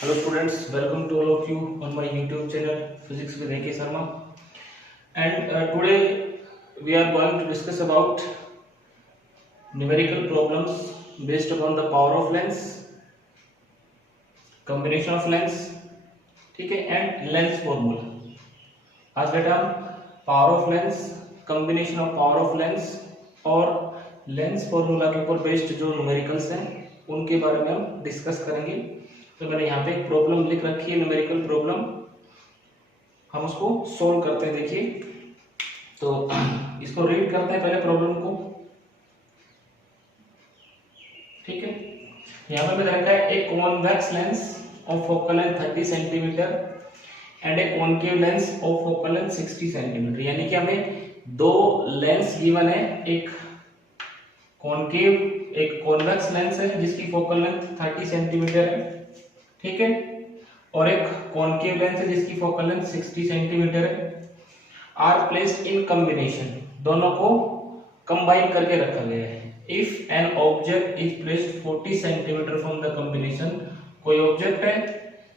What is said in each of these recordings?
Hello students, welcome to all of you on my YouTube channel Physics with AK Sharma. And today we are going to discuss about numerical problems based upon the power of lens, combination of lens, ठीक है, and lens formula. आज बेटा हम power of lens, combination of power of lens और lens formula के ऊपर based जो numericals हैं उनके बारे में हम डिस्कस करेंगे. तो मैंने यहाँ पे एक प्रॉब्लम लिख रखी है, न्यूमेरिकल प्रॉब्लम. हम उसको सोल्व करते हैं. देखिए, तो इसको रीड करते हैं पहले प्रॉब्लम को. ठीक है, यहाँ पे मैंने रखा है एक convex lens of focal length 30 centimetre and A concave lens of focal length 60 centimetre. यानी कि हमें दो लेंस गिवन है, एक कॉनकेव एक कॉन्वेक्स लेंस है जिसकी फोकल लेंथ 30 सेंटीमीटर है, ठीक है, और एक कॉनकेव लेंस है जिसकी फोकल लेंथ 60 सेंटीमीटर है. आर प्लेस्ड इन कॉम्बिनेशन, दोनों को कंबाइन करके रखा गया है. If an object is placed 40 centimetre from the combination, कोई ऑब्जेक्ट है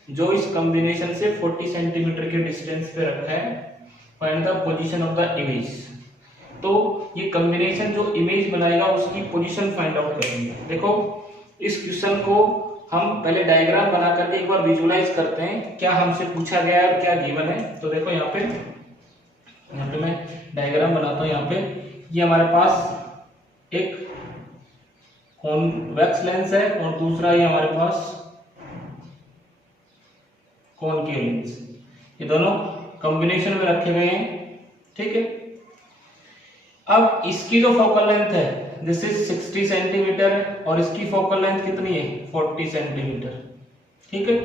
जो इस कॉम्बिनेशन से 40 सेंटीमीटर के डिस्टेंस पे रखा है. Find the position of the image. तो ये कॉम्बिनेशन जो इमेज बनाएगा उसकी पोजीशन फाइंड आउट करेंगे. देखो, इस क्वेश्चन को हम पहले डायग्राम बना करके एक बार विजुलाइज करते हैं क्या हमसे पूछा गया है और क्या गिवन है. तो देखो यहाँ पे मैं डायग्राम बनाता हूँ. यहाँ पे ये हमारे पास एक कॉन्वेक्स लेंस है और दूसरा ये हमारे पास कॉनकेव लेंस. ये दोनों कॉम्बिनेशन में रखे गए हैं, ठीक है. अब इसकी जो फोकल लेंथ है दिस इज 60 सेंटीमीटर है और इसकी फोकल लेंथ कितनी है 40 सेंटीमीटर, ठीक है.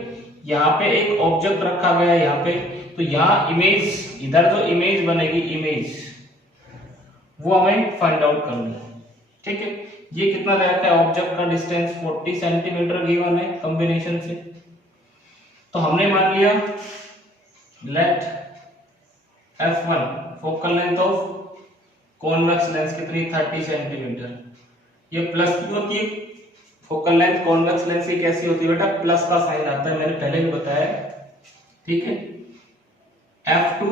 यहाँ पे एक ऑब्जेक्ट रखा गया है यहाँ पे, तो यहाँ इमेज, इधर जो इमेज बनेगी इमेज वो हमें फाइंड आउट करनी है, ठीक है. ये कितना दे रखा है, ऑब्जेक्ट का डिस्टेंस 40 सेंटीमीटर गिवन है कॉम्बिनेशन से. तो हमने मान लिया let f1 focal length of convex lens कितनी 30 सेंटीमीटर. ये प्लस की होती है फोकल लेंथ कॉन्वेक्स लेंस की. कैसी होती है बेटा, प्लस का साइन आता है, मैंने पहले भी बताया, ठीक है. f2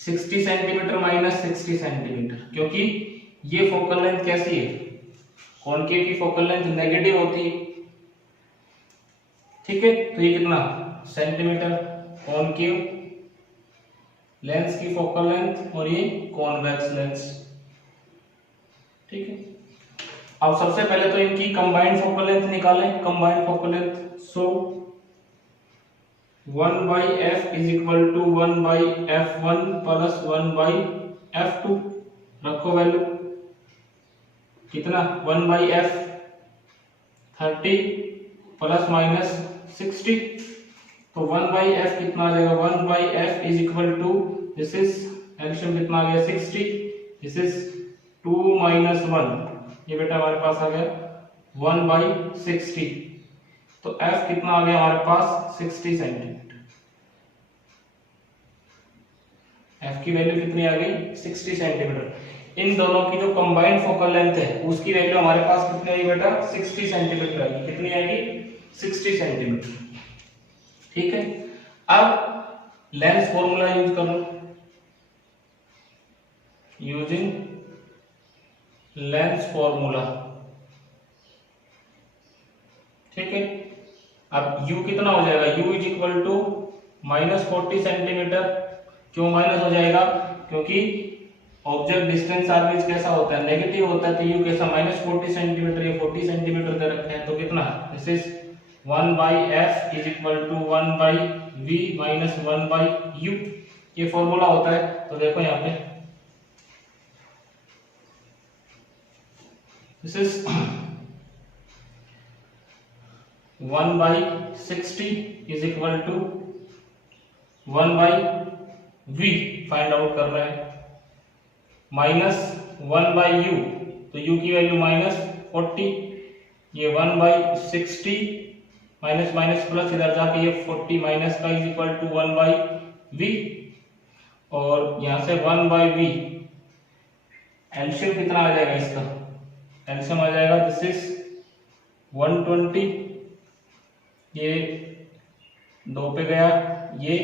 60 सेंटीमीटर माइनस 60 सेंटीमीटर, क्योंकि ये फोकल लेंथ कैसी है, कॉनकेव की फोकल लेंथ नेगेटिव होती है, ठीक है. तो ये कितना सेंटीमीटर कॉनकेव लेंस की फोकल लेंथ और ये कॉन्वेक्स लेंस, ठीक है. अब सबसे पहले तो इनकी कंबाइंड फोकल लेंथ निकालें. Combined focal length, so 1/f is equal to 1/f1 plus 1/f2. रखो वैल्यू कितना 1/f 30 प्लस माइनस 60. तो 1/f कितना आ जाएगा, 1/f is equal to, this is LCM कितना आ गया 60, दिस इज 2 माइनस 1, ये बेटा हमारे पास आ गया 1/60. तो f कितना आ गया हमारे पास 60 सेंटीमीटर. f की वैल्यू कितनी आ गई 60 सेंटीमीटर. इन दोनों की जो कंबाइंड फोकल लेंथ है उसकी वैल्यू हमारे पास कितनी आई बेटा 60 सेंटीमीटर आएगी. कितनी आएगी 60 सेंटीमीटर, ठीक है. अब लेंस फॉर्मूला यूज करो, यूजिंग लेंस फॉर्मूला, ठीक है. अब u कितना हो जाएगा, u is equal to minus 40 centimetre. क्यों माइनस हो जाएगा, क्योंकि ऑब्जेक्ट डिस्टेंस आर कैसा होता है नेगेटिव होता है. तो u कैसा माइनस 40 सेंटीमीटर, ये 40 सेंटीमीटर दे रखा है. तो कितना, this is 1/f is equal to 1/v minus 1/u. ये फॉर्मूला होता है. तो देखो यहाँ पे this is 1/60 is equal to 1/v find out कर रहे हैं, माइनस 1/u. तो u की वैल्यू माइनस 40, ये 1/60 माइनस माइनस प्लस इधर जाके ये 40 माइनस का इज इक्वल टू 1/v और यहां से 1/v. एलसीएम कितना आ जाएगा इसका, एलसीएम आ जाएगा दिस इज 120, ये 2 पे गया, ये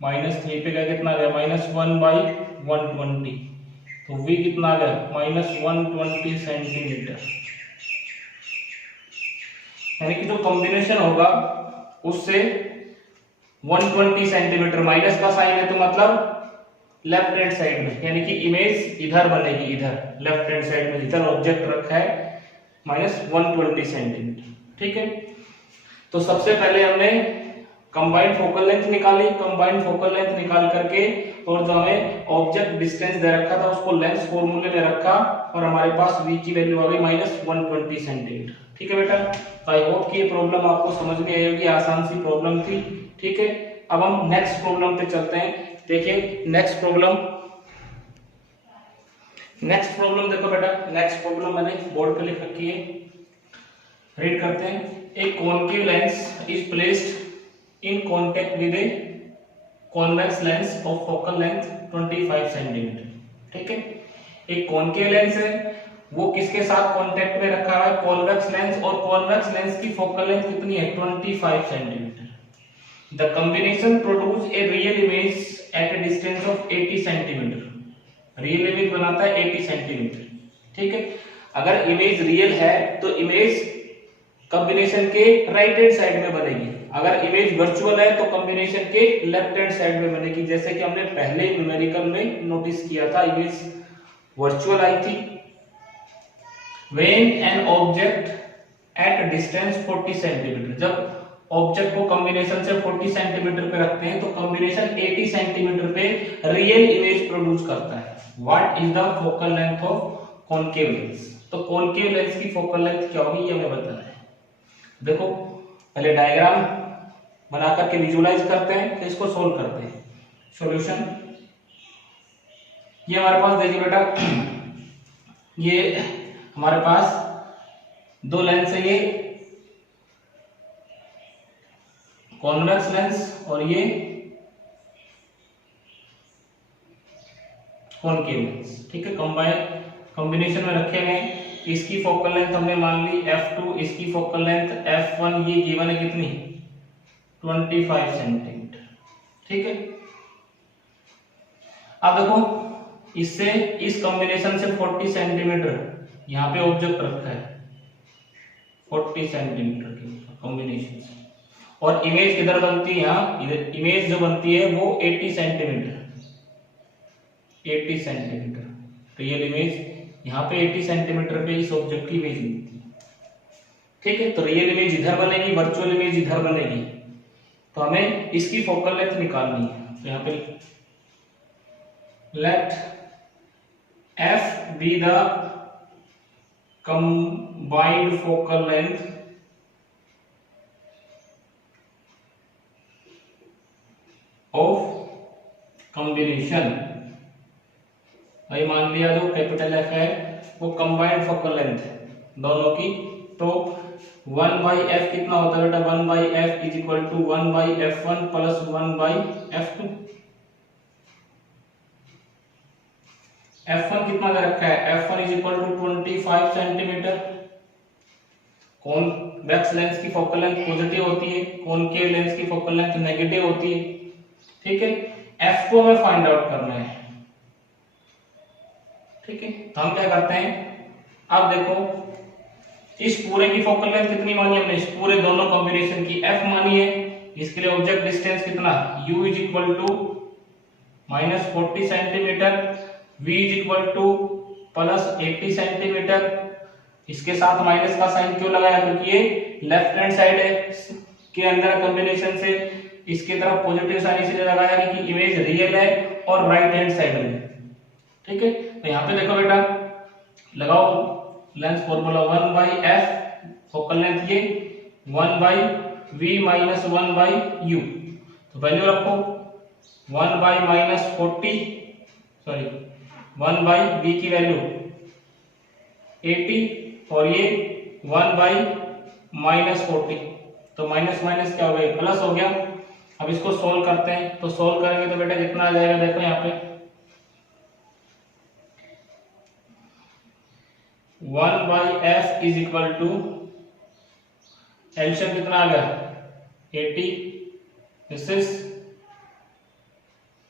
-3 पे गया, कितना गया -1/120, तो v कितना आ गया -120 सेंटीमीटर। यानी कि जो कॉम्बिनेशन होगा उससे 120 सेंटीमीटर, माइनस का साइन है तो मतलब लेफ्ट हैंड साइड में, यानी कि इमेज इधर बनेगी, इधर लेफ्ट हैंड साइड में जिधर ऑब्जेक्ट रखा है -120 सेंटीमीटर। ठीक है, तो सबसे पहले हमने कंबाइंड फोकल लेंथ निकाली, कंबाइंड फोकल लेंथ निकाल करके और जो हमें ऑब्जेक्ट डिस्टेंस दे रखा था उसको लेंस फॉर्मूले में रखा और हमारे पास v की वैल्यू आ गई -120 सेंटीमीटर। ठीक है बेटा, तो आई होप कि ये प्रॉब्लम आपको समझ में आई होगी, आसान सी प्रॉब्लम थी। ठीक है, अब हम नेक्स्ट प्रॉब्लम पे चलते हैं। देखिए नेक्स्ट प्रॉब्लम देखो बेटा, नेक्स्ट प्रॉब्लम मैंने बोर्ड पे लिख रखी है, रीड करते हैं। ए concave lens is placed in contact with a convex lens of focal length 25 centimetre. ठीक है, एक कॉनकेव लेंस है, वो किसके साथ कांटेक्ट में रखा है, कॉन्वेक्स लेंस, और कॉन्वेक्स लेंस की फोकल लेंथ कितनी है 25 centimetre. The combination produce a real image at A distance of 80 centimetre. Real image बनाता है 80 सेंटीमीटर। ठीक है, अगर इमेज रियल है तो इमेज कॉम्बिनेशन के राइट हैंड साइड में बनेगी, अगर इमेज वर्चुअल है तो कॉम्बिनेशन के लेफ्ट हैंड साइड में बनेगी, जैसे कि हमने पहले न्यूमेरिकल में नोटिस किया था, इमेज वर्चुअल आई थी। When an object at distance 40 centimetre, जब ऑब्जेक्ट को कॉम्बिनेशन से 40 सेंटीमीटर पे रखते हैं तो कॉम्बिनेशन 80 सेंटीमीटर पे रियल इमेज प्रोड्यूस करता है। What is the focal length of concave lens, तो कॉनकेव लेंस की फोकल लेंथ क्या होगी ये हमें बताना है। देखो पहले डायग्राम बना करके विजुलाइज करते हैं, फिर इसको सोल्व करते हैं। सॉल्यूशन ये हमारे पास देखिए बेटा, ये हमारे पास दो लेंस है, ये कॉन्वेक्स लेंस और ये कॉनकेव लेंस। ठीक है, कॉम्बिनेशन में रखे गए। इसकी फोकल लेंथ हमने मान ली f2, इसकी फोकल लेंथ f1, ये गिवन है कितनी 25 सेंटीमीटर। ठीक है, अब देखो इससे इस कॉम्बिनेशन से 40 सेंटीमीटर यहाँ पे ऑब्जेक्ट रखा है 40 सेंटीमीटर के कॉम्बिनेशन से, और इमेज किधर बनती है, यहाँ इमेज जो बनती है वो 80 सेंटीमीटर, 80 सेंटीमीटर रियल इमेज यहाँ पे 80 सेंटीमीटर पे इस ऑब्जेक्ट की इमेज मिलती है। ठीक है, तो रियल इमेज इधर बनेगी, वर्चुअल इमेज इधर बनेगी, तो हमें इसकी फोकल लेंथ निकालनी है। तो यहाँ पे let f be the combined focal length of combination, भाई मान लिया जो कैपिटल F है वो कंबाइंड फोकल लेंथ है दोनों की, तो 1/f कितना होता है बेटा, 1/f is equal to 1/f1 plus 1/f2। f1 कितना दे रखा है, f1 is equal to 25 centimetre. Convex lens की फोकल लेंथ पॉजिटिव होती है, कॉनकेव लेंस की फोकल लेंथ नेगेटिव होती है। ठीक है, f को हमें फाइंड आउट करना है। ठीक है, तो हम क्या करते हैं, अब देखो इस पूरे की फोकल लेंथ कितनी मानी हमने, इस पूरे दोनों कॉम्बिनेशन की f मानी है। इसके लिए ऑब्जेक्ट डिस्टेंस कितना, u is equal to -40 centimetre, v is equal to +80 centimetre. इसके साथ माइनस का साइन क्यों लगाया, क्योंकि ये लेफ्ट हैंड साइड है के अंदर कॉम्बिनेशन से इसकी तरफ पॉजिटिव साइन इसलिए लगाया कि इमेज रियल है और राइट हैंड साइड में। ठीक है, तो यहाँ पे देखो बेटा लगाओ lens formula 1/f focal length ये 1/v माइनस 1/u, तो वैल्यू रखो 1/v की वैल्यू 80 और ये 1/-40, तो माइनस माइनस क्या हो गया, प्लस हो गया। अब इसको सोल्व करते हैं, तो सोल्व करेंगे तो बेटा कितना आ जाएगा, देखो यहाँ पे 1/f is equal to LCM कितना आ गया 80 this is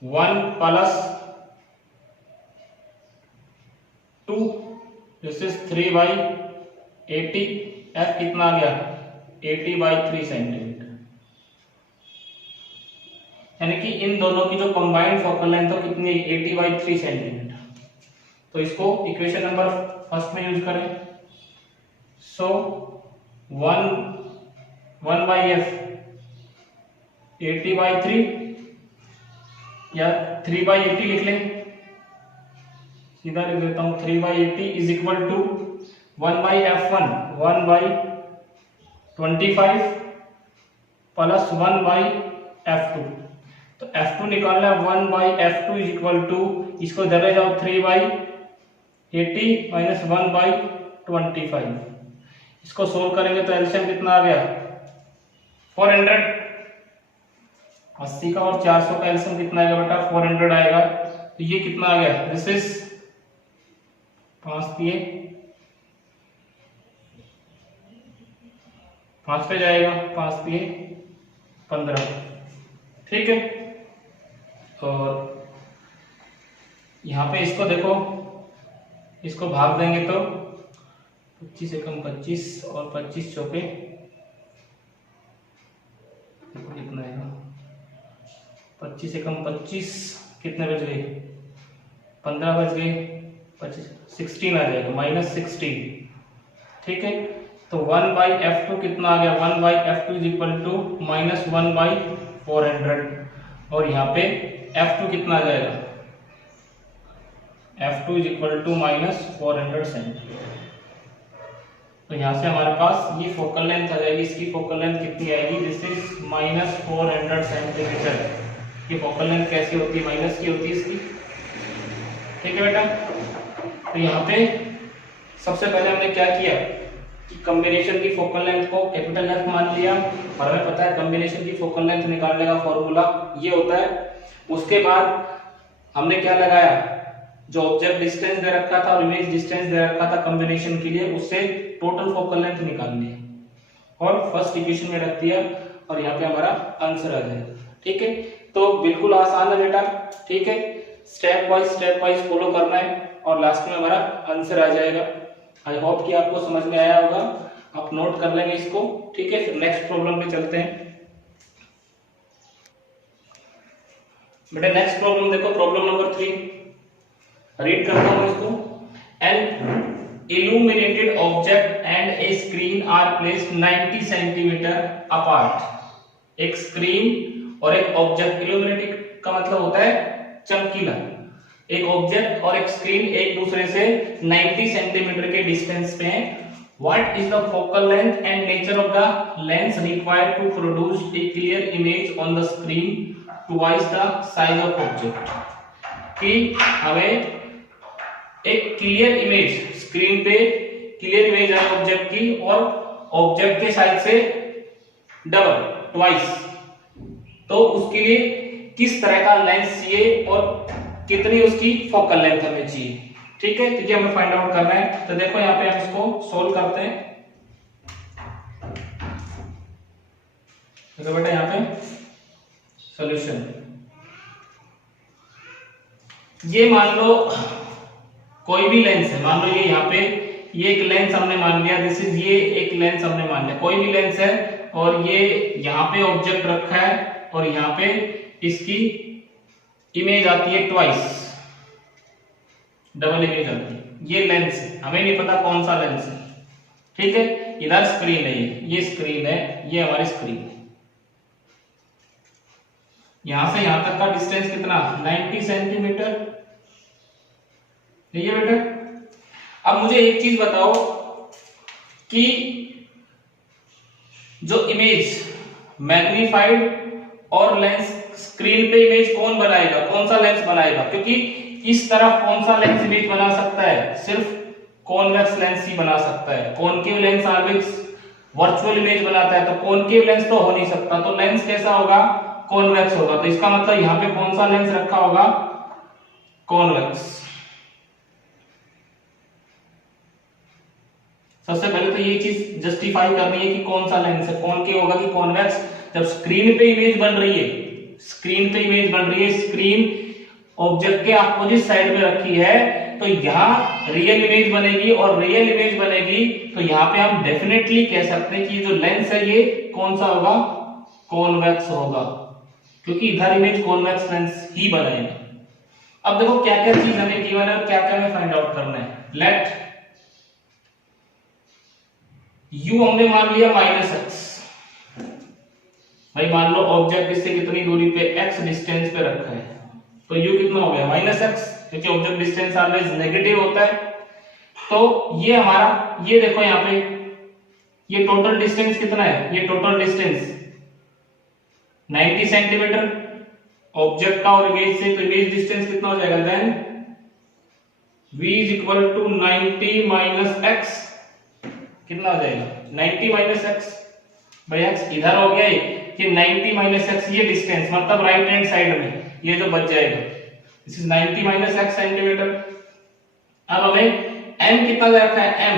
1 plus 2, this is 3/80, F कितना आ गया 80/3 सेंटीमीटर। यानी कि इन दोनों की जो कंबाइंड फोकल लेंथ है कितनी है 80/3 सेंटीमीटर। तो इसको इक्वेशन नंबर फर्स्ट में यूज करें। सो 1/f 80/3 या 3/80 लिख लें, सीधा लिख देता हूं 3/80 is equal to 1/f1 1/25 plus 1/f2। तो f2 निकालना है 1/f2 इज इक्वल टू, इसको इधर ले जाओ 3/80 माइनस 1/25। इसको सोल्व करेंगे तो एलसीएम कितना आ गया 400। 80 का और 400 का एलसीएम कितना आएगा बेटा 400 आएगा। तो ये कितना आ गया, दिस इज 5 पे जाएगा, 5 3 15। ठीक है, और यहाँ पे इसको देखो, इसको भाग देंगे तो 25 एकम 25 और 25 चौके कितना आएगा 25 एकम 25 कितने बज गए 15 बज गए 25 16 आ जाएगा -16। ठीक है, तो 1/f2 कितना आ गया 1/f2 इज इक्वल टू -1/400। और यहाँ पे f2 कितना आ जाएगा f2 is equal to -400 centimetre. तो यहाँ से हमारे पास ये फोकल लेंथ आ जाएगी, इसकी फोकल लेंथ कितनी आएगी, दिस इज -400 सेंटीमीटर। ये फोकल लेंथ कैसी होती है माइनस की होती है इसकी। ठीक है बेटा, तो यहाँ पे सबसे पहले हमने क्या किया कि कॉम्बिनेशन की फोकल लेंथ को कैपिटल एफ मान लिया, और हमें पता है कॉम्बिनेशन की फोकल लेंथ निकालने का फॉर्मूला ये होता है। उसके बाद हमने क्या लगाया, जो ऑब्जेक्ट डिस्टेंस दे रखा था और इमेज डिस्टेंस दे रखा था कॉम्बिनेशन के लिए, उससे टोटल फोकल लेंथ निकाल लिया और फर्स्ट इक्वेशन में रख दिया, और यहाँ पे हमारा आंसर आ जाएगा। ठीक है, तो बिल्कुल आसान है बेटा। ठीक है, स्टेप वाइज फॉलो करना है और लास्ट में हमारा आंसर आ जाएगा। आई होप कि आपको समझ में आया होगा, आप नोट कर लेंगे इसको। ठीक है, फिर नेक्स्ट प्रॉब्लम पे चलते हैं। बेटा नेक्स्ट प्रॉब्लम देखो, प्रॉब्लम नंबर 3 रीड करता हूं इसको। An illuminated object and a screen are placed 90 centimetre apart. एक स्क्रीन और एक ऑब्जेक्ट, illuminated का मतलब होता है चमकीला, एक ऑब्जेक्ट और एक स्क्रीन एक दूसरे से 90 सेंटीमीटर के डिस्टेंस पे हैं। What is the focal length and nature of the lens required to produce a clear image on the screen twice the size of object? कि हमें एक क्लियर इमेज, स्क्रीन पे क्लियर इमेज आए object की और object के size से double twice, तो उसके लिए किस तरह का लेंस चाहिए और कितनी उसकी फोकल लेंथ हमें चाहिए। ठीक है, तो ये हमें फाइंड आउट करना है। तो देखो यहाँ पे हम इसको सोल्व करते हैं। देखो बेटा यहाँ पे सॉल्यूशन, ये मान लो कोई भी लेंस है, मान लो ये यहाँ पे ये एक लेंस हमने मान लिया, दिस इज ये एक लेंस हमने मान लिया, कोई भी लेंस है और ये यहाँ पे ऑब्जेक्ट रखा है और यहाँ पे इसकी इमेज आती है ट्वाइस, डबल इमेज आती है। ये लेंस है, हमें नहीं पता कौन सा लेंस है। ठीक है, इधर स्क्रीन है, ये स्क्रीन है, ये हमारी स्क्रीन है। यहां से यहां तक का डिस्टेंस कितना 90 सेंटीमीटर। ठीक है बेटा, अब मुझे एक चीज बताओ कि जो इमेज मैग्नीफाइड और लेंस स्क्रीन पे इमेज कौन बनाएगा, कौन सा लेंस बनाएगा, क्योंकि इस तरफ कौन सा लेंस इमेज बना सकता है, सिर्फ कॉन्वेक्स लेंस ही बना सकता है। Concave lens always virtual image बनाता है, तो कॉनकेव लेंस तो हो नहीं सकता, तो लेंस कैसा होगा कॉन्वेक्स होगा। तो इसका मतलब यहां पे कौन सा लेंस रखा होगा कॉन्वेक्स। सबसे पहले तो ये चीज जस्टिफाई करनी है कि कौन सा लेंस है, कॉनकेव होगा कि कॉन्वेक्स। जब स्क्रीन पे इमेज बन रही है, स्क्रीन पे इमेज बन रही है, स्क्रीन ऑब्जेक्ट के अपोजिट साइड में रखी है, तो यहाँ रियल इमेज बनेगी, और रियल इमेज बनेगी तो यहाँ पे हम डेफिनेटली कह सकते हैं कि जो लेंस है ये कौन सा होगा, कॉन्वेक्स होगा, क्योंकि इधर इमेज कॉन्वेक्स लेंस ही बनाएगा। अब देखो क्या क्या चीज हमें गिवन है और क्या क्या हमें फाइंड आउट करना है। लेट u हमने मान लिया -x, भाई मान लो ऑब्जेक्ट इससे कितनी दूरी पे x डिस्टेंस पे रखा है, तो u कितना हो गया -x, क्योंकि ऑब्जेक्ट डिस्टेंस ऑलवेज नेगेटिव होता है। तो ये हमारा, ये देखो यहाँ पे ये टोटल डिस्टेंस कितना है, ये टोटल डिस्टेंस 90 सेंटीमीटर ऑब्जेक्ट का और इमेज से, तो इमेज डिस्टेंस कितना हो जाएगा, देन v = 90 - x, कितना हो जाएगा 90 - x, भाई x इधर हो गया, ये 90 - x, ये डिस्टेंस मतलब राइट हैंड साइड में ये जो बच जाएगा, दिस इज 90 - x सेंटीमीटर। अब हमें m कितना दे रखा है, m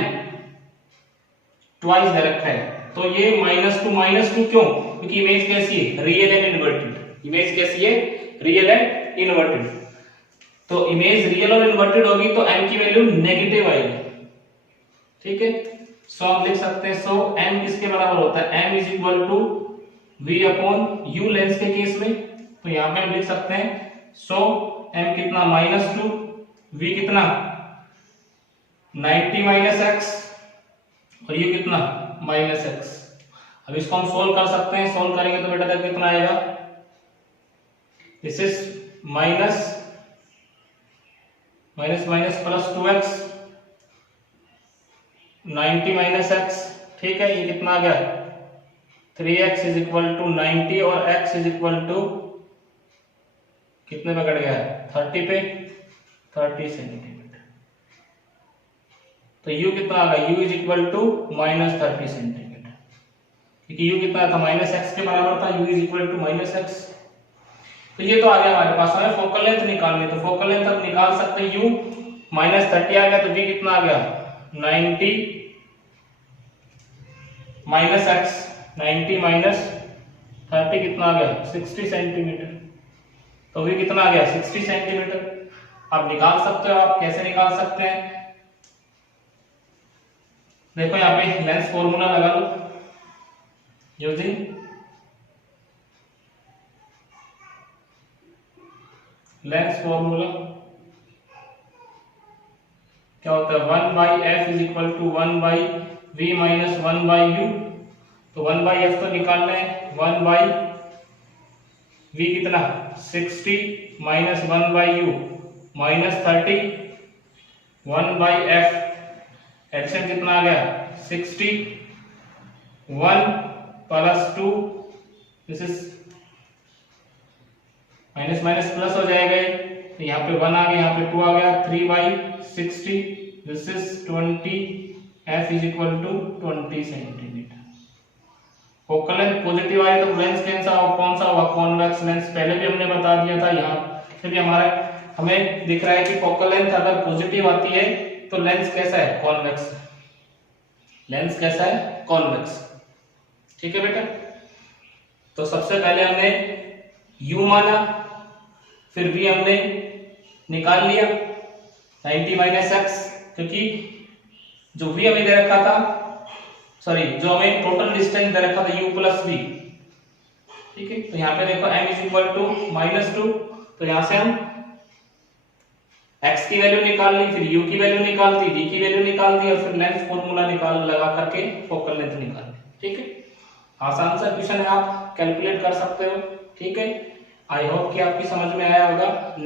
ट्वाइस दे रखा है, तो ये -2 क्यों, क्योंकि इमेज कैसी है, रियल एंड इन्वर्टेड, इमेज कैसी है, रियल एंड इन्वर्टेड, तो इमेज रियल और इन्वर्टेड होगी तो m की वैल्यू नेगेटिव आएगी, ठीक है। सो हम लिख सकते हैं, सो m किसके बराबर होता है, m = v/u लेंस के केस में, तो यहां पे हम लिख सकते हैं, सो m कितना -2, v कितना 90 - x, और ये कितना -x। अब इसको हम सोल्व कर सकते हैं, सोल्व करेंगे तो बेटा देखो कितना आएगा, this is minus plus 2x 90 - x, ठीक है, ये कितना आ गया 3x = 90 और x = कितने पे कट गया, 30 पे, 30 सेंटीमीटर, तो u कितना आ गया, u = -30 सेंटीमीटर, क्योंकि u कितना था -x के बराबर था, u = -x। तो ये तो आ गया हमारे पास, हमें फोकल लेंथ निकालनी, तो फोकल लेंथ अब निकाल सकते हैं, u -30 आ गया, तो v कितना आ गया 90 - x, 90 - 30 कितना आ गया 60 सेंटीमीटर, तो v कितना आ गया 60 सेंटीमीटर। आप निकाल सकते हो, आप कैसे निकाल सकते हैं, देखो यहाँ पे लेंस फॉर्मूला लगा लो, यूजिंग लेंस फॉर्मूला, क्या होता है 1/f = 1/v - 1/u, तो 1/f तो निकालना है, 1/v कितना 60 - 1/u -30, 1/f एडिशन कितना आ गया 60, 1 + 2, दिस इज माइनस प्लस हो जाएगा, तो यहाँ पे 1 आ गया, यहाँ पे 2 आ गया, 3/60, this is 20, f = 20 centimetre. Focal length positive आए तो लेंस कौन सा होगा, कॉन्वेक्स लेंस, पहले भी हमने बता दिया था, यहाँ से भी हमें दिख रहा है कि फोकल लेंथ अगर पॉजिटिव आती है तो लेंस कैसा है, कॉन्वेक्स, लेंस कैसा है, कॉन्वेक्स, ठीक है बेटा। तो सबसे पहले हमने u माना, फिर v हमने निकाल लिया 90 - x, क्योंकि जो v हमें दे रखा था, सॉरी जो हमें टोटल डिस्टेंस दे रखा था u + v, ठीक है, तो यहाँ पे देखो m = -2, तो यहाँ से हम x की वैल्यू निकाल ली, फिर u की वैल्यू निकाल दी, v की वैल्यू निकाल दी, और फिर लेंस फॉर्मूला लगा करके फोकल लेंथ निकाल ली, ठीक है। आसान सा क्वेश्चन है, आप कैलकुलेट कर सकते हो, ठीक है। आई होप कि आपकी समझ में आया होगा।